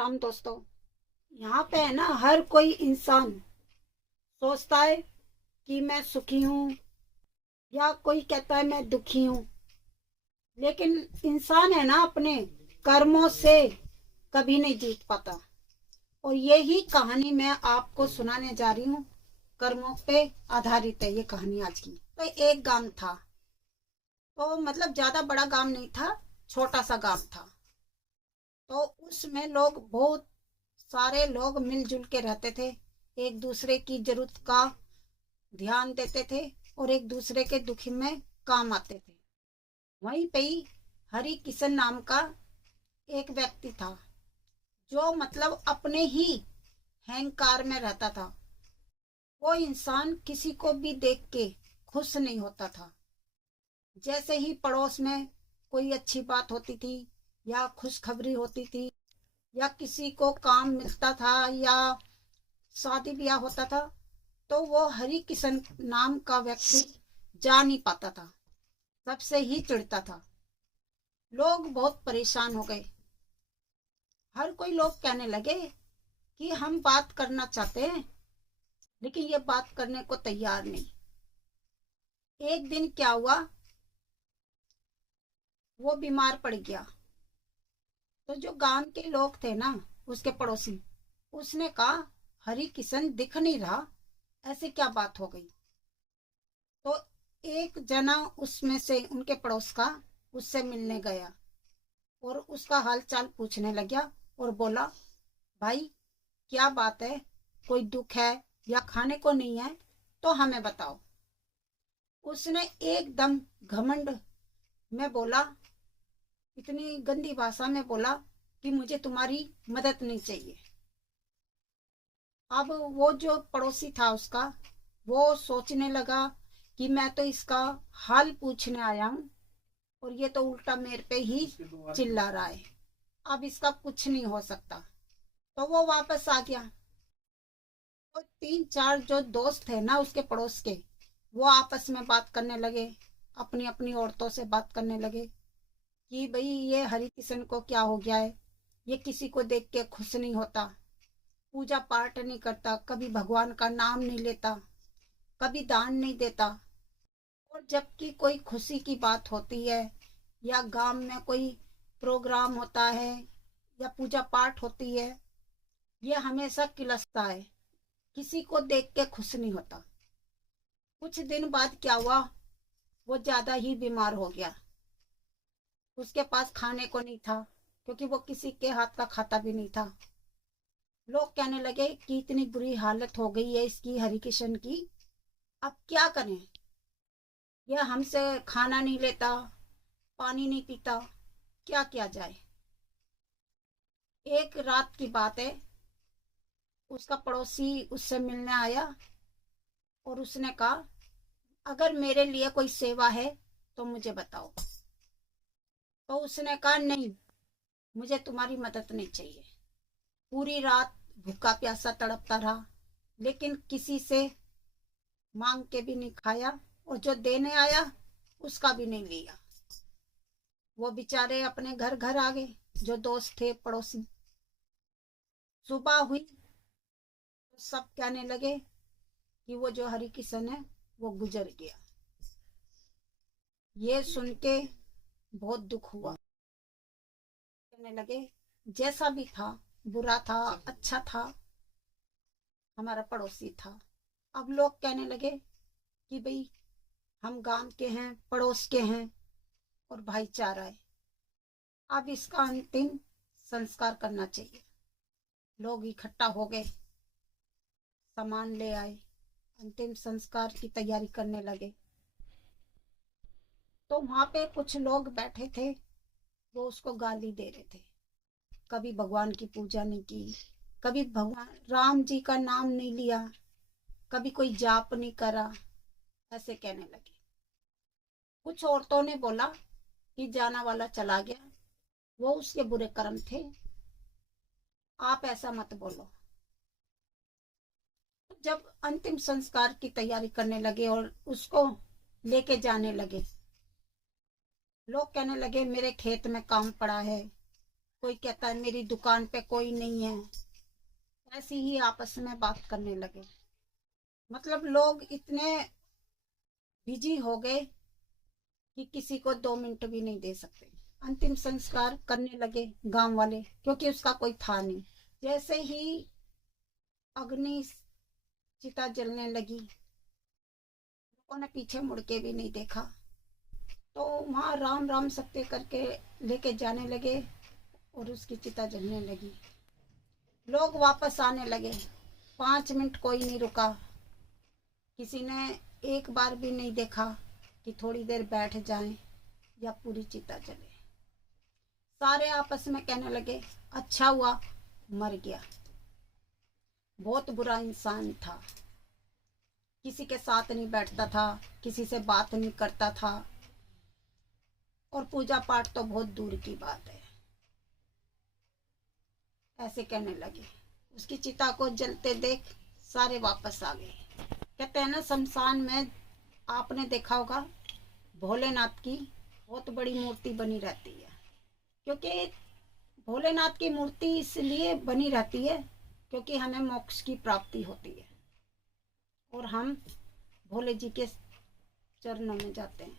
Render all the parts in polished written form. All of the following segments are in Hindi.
राम दोस्तों, यहाँ पे है ना, हर कोई इंसान सोचता है कि मैं सुखी हूँ या कोई कहता है मैं दुखी हूँ। लेकिन इंसान है ना, अपने कर्मों से कभी नहीं जीत पाता। और यही कहानी मैं आपको सुनाने जा रही हूँ। कर्मों पे आधारित है ये कहानी आज की। तो एक गांव था, तो मतलब ज्यादा बड़ा गांव नहीं था, छोटा सा गांव था। तो उसमें लोग बहुत सारे लोग मिलजुल के रहते थे, एक दूसरे की जरूरत का ध्यान देते थे और एक दूसरे के दुख में काम आते थे। वहीं पे ही हरि किशन नाम का एक व्यक्ति था, जो मतलब अपने ही अहंकार में रहता था। वो इंसान किसी को भी देख के खुश नहीं होता था। जैसे ही पड़ोस में कोई अच्छी बात होती थी या खुशखबरी होती थी या किसी को काम मिलता था या शादी ब्याह होता था, तो वो हरि किशन नाम का व्यक्ति जा नहीं पाता था, सबसे ही चिढ़ता था। लोग बहुत परेशान हो गए। हर कोई लोग कहने लगे कि हम बात करना चाहते हैं, लेकिन ये बात करने को तैयार नहीं। एक दिन क्या हुआ, वो बीमार पड़ गया। तो जो गांव के लोग थे ना, उसके पड़ोसी, उसने कहा हरि किशन दिख नहीं रहा, ऐसे क्या बात हो गई। तो एक जना उसमें से, उनके पड़ोस का, उससे मिलने गया और उसका हाल चाल पूछने लगा और बोला, भाई क्या बात है, कोई दुख है या खाने को नहीं है तो हमें बताओ। उसने एकदम घमंड में बोला, इतनी गंदी भाषा में बोला कि मुझे तुम्हारी मदद नहीं चाहिए। अब वो जो पड़ोसी था उसका, वो सोचने लगा कि मैं तो इसका हाल पूछने आया हूँ और ये तो उल्टा मेरे पे ही चिल्ला रहा है, अब इसका कुछ नहीं हो सकता। तो वो वापस आ गया। तो तीन चार जो दोस्त थे ना उसके पड़ोस के, वो आपस में बात करने लगे, अपनी अपनी औरतों से बात करने लगे कि भाई ये हरि किशन को क्या हो गया है, ये किसी को देख के खुश नहीं होता, पूजा पाठ नहीं करता, कभी भगवान का नाम नहीं लेता, कभी दान नहीं देता। और जबकि कोई खुशी की बात होती है या गांव में कोई प्रोग्राम होता है या पूजा पाठ होती है, ये हमेशा किलसता है, किसी को देख के खुश नहीं होता। कुछ दिन बाद क्या हुआ, वो ज्यादा ही बीमार हो गया। उसके पास खाने को नहीं था, क्योंकि वो किसी के हाथ का खाता भी नहीं था। लोग कहने लगे कि इतनी बुरी हालत हो गई है इसकी, हरि किशन की, अब क्या करें, यह हमसे खाना नहीं लेता, पानी नहीं पीता, क्या किया जाए। एक रात की बात है, उसका पड़ोसी उससे मिलने आया और उसने कहा, अगर मेरे लिए कोई सेवा है तो मुझे बताओ। तो उसने कहा, नहीं, मुझे तुम्हारी मदद नहीं चाहिए। पूरी रात भूखा प्यासा तड़पता रहा, लेकिन किसी से मांग के भी नहीं खाया और जो देने आया उसका भी नहीं लिया। वो बेचारे अपने घर घर आ गए, जो दोस्त थे पड़ोसी। सुबह हुई तो सब कहने लगे कि वो जो हरि किशन है वो गुजर गया। ये सुन के बहुत दुख हुआ। कहने लगे, जैसा भी था, बुरा था अच्छा था, हमारा पड़ोसी था। अब लोग कहने लगे कि भाई हम गांव के हैं, पड़ोस के हैं और भाईचारा है, अब इसका अंतिम संस्कार करना चाहिए। लोग इकट्ठा हो गए, सामान ले आए, अंतिम संस्कार की तैयारी करने लगे। तो वहां पे कुछ लोग बैठे थे, वो उसको गाली दे रहे थे। कभी भगवान की पूजा नहीं की, कभी भगवान राम जी का नाम नहीं लिया, कभी कोई जाप नहीं करा, ऐसे कहने लगे। कुछ औरतों ने बोला कि जाना वाला चला गया, वो उसके बुरे कर्म थे, आप ऐसा मत बोलो। जब अंतिम संस्कार की तैयारी करने लगे और उसको लेके जाने लगे, लोग कहने लगे, मेरे खेत में काम पड़ा है, कोई कहता है मेरी दुकान पे कोई नहीं है, ऐसे ही आपस में बात करने लगे। मतलब लोग इतने बिजी हो गए कि किसी को 2 मिनट भी नहीं दे सकते। अंतिम संस्कार करने लगे गांव वाले, क्योंकि उसका कोई था नहीं। जैसे ही अग्नि चिता जलने लगी, लोगों ने पीछे मुड़ के भी नहीं देखा। तो वहां राम राम सत्य करके लेके जाने लगे और उसकी चिता जलने लगी। लोग वापस आने लगे, 5 मिनट कोई नहीं रुका। किसी ने एक बार भी नहीं देखा कि थोड़ी देर बैठ जाएं या पूरी चिता जले। सारे आपस में कहने लगे अच्छा हुआ मर गया, बहुत बुरा इंसान था, किसी के साथ नहीं बैठता था, किसी से बात नहीं करता था, और पूजा पाठ तो बहुत दूर की बात है। ऐसे कहने लगे। उसकी चिता को जलते देख सारे वापस आ गए। कहते हैं ना, शमशान में आपने देखा होगा भोलेनाथ की बहुत बड़ी मूर्ति बनी रहती है। क्योंकि भोलेनाथ की मूर्ति इसलिए बनी रहती है क्योंकि हमें मोक्ष की प्राप्ति होती है और हम भोले जी के चरणों में जाते हैं।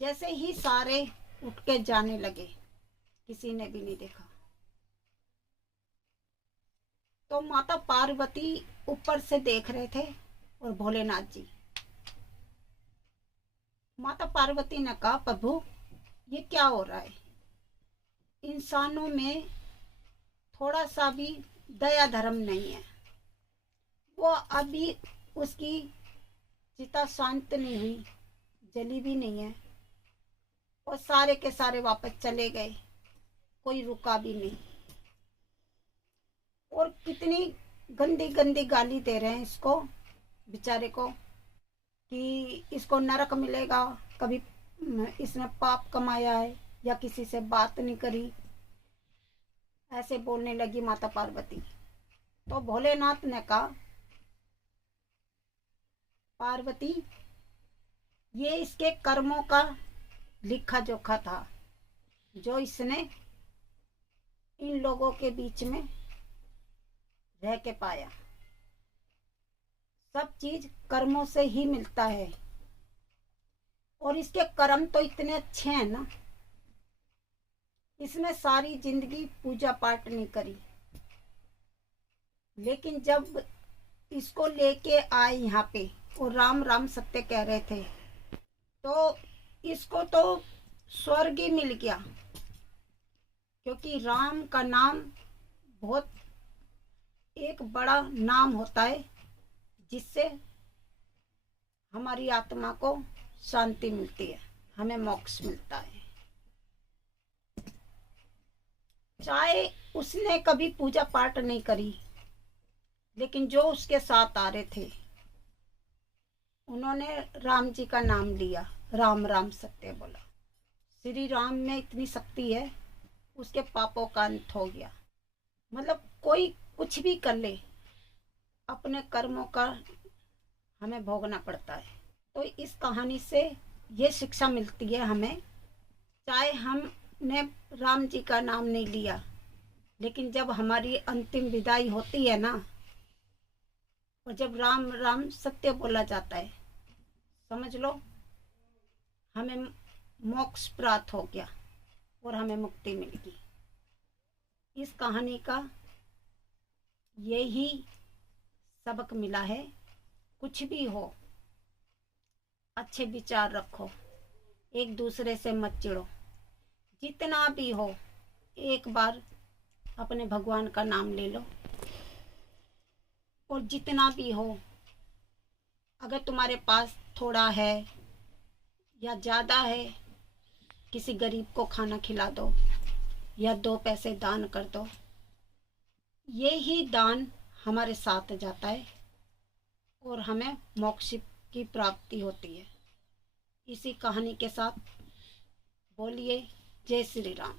जैसे ही सारे उठ के जाने लगे, किसी ने भी नहीं देखा, तो माता पार्वती ऊपर से देख रहे थे और भोलेनाथ जी। माता पार्वती ने कहा प्रभु ये क्या हो रहा है, इंसानों में थोड़ा सा भी दया धर्म नहीं है। वो अभी उसकी चिता शांत नहीं हुई, जली भी नहीं है, और सारे के सारे वापस चले गए, कोई रुका भी नहीं। और कितनी गंदी गंदी गाली दे रहे हैं इसको बेचारे को कि इसको नरक मिलेगा, कभी इसने पाप कमाया है या किसी से बात नहीं करी। ऐसे बोलने लगी माता पार्वती। तो भोलेनाथ ने कहा पार्वती ये इसके कर्मों का लिखा जोखा था जो इसने इन लोगों के बीच में रह के पाया। सब चीज कर्मों से ही मिलता है, और इसके कर्म तो इतने अच्छे हैं ना, इसने सारी जिंदगी पूजा पाठ नहीं करी, लेकिन जब इसको लेके आए यहाँ पे और राम राम सत्य कह रहे थे, तो इसको तो स्वर्ग ही मिल गया। क्योंकि राम का नाम बहुत एक बड़ा नाम होता है जिससे हमारी आत्मा को शांति मिलती है, हमें मोक्ष मिलता है। चाहे उसने कभी पूजा पाठ नहीं करी, लेकिन जो उसके साथ आ रहे थे उन्होंने राम जी का नाम लिया, राम राम सत्य बोला। श्री राम में इतनी शक्ति है, उसके पापों का अंत हो गया। मतलब कोई कुछ भी कर ले, अपने कर्मों का हमें भोगना पड़ता है। तो इस कहानी से ये शिक्षा मिलती है हमें, चाहे हमने राम जी का नाम नहीं लिया, लेकिन जब हमारी अंतिम विदाई होती है ना, और जब राम राम सत्य बोला जाता है, समझ लो हमें मोक्ष प्राप्त हो गया और हमें मुक्ति मिल गई। इस कहानी का यही सबक मिला है। कुछ भी हो, अच्छे विचार रखो, एक दूसरे से मत चिढ़ो। जितना भी हो, एक बार अपने भगवान का नाम ले लो, और जितना भी हो, अगर तुम्हारे पास थोड़ा है या ज़्यादा है, किसी गरीब को खाना खिला दो या 2 पैसे दान कर दो। ये ही दान हमारे साथ जाता है और हमें मोक्ष की प्राप्ति होती है। इसी कहानी के साथ बोलिए जय श्री राम।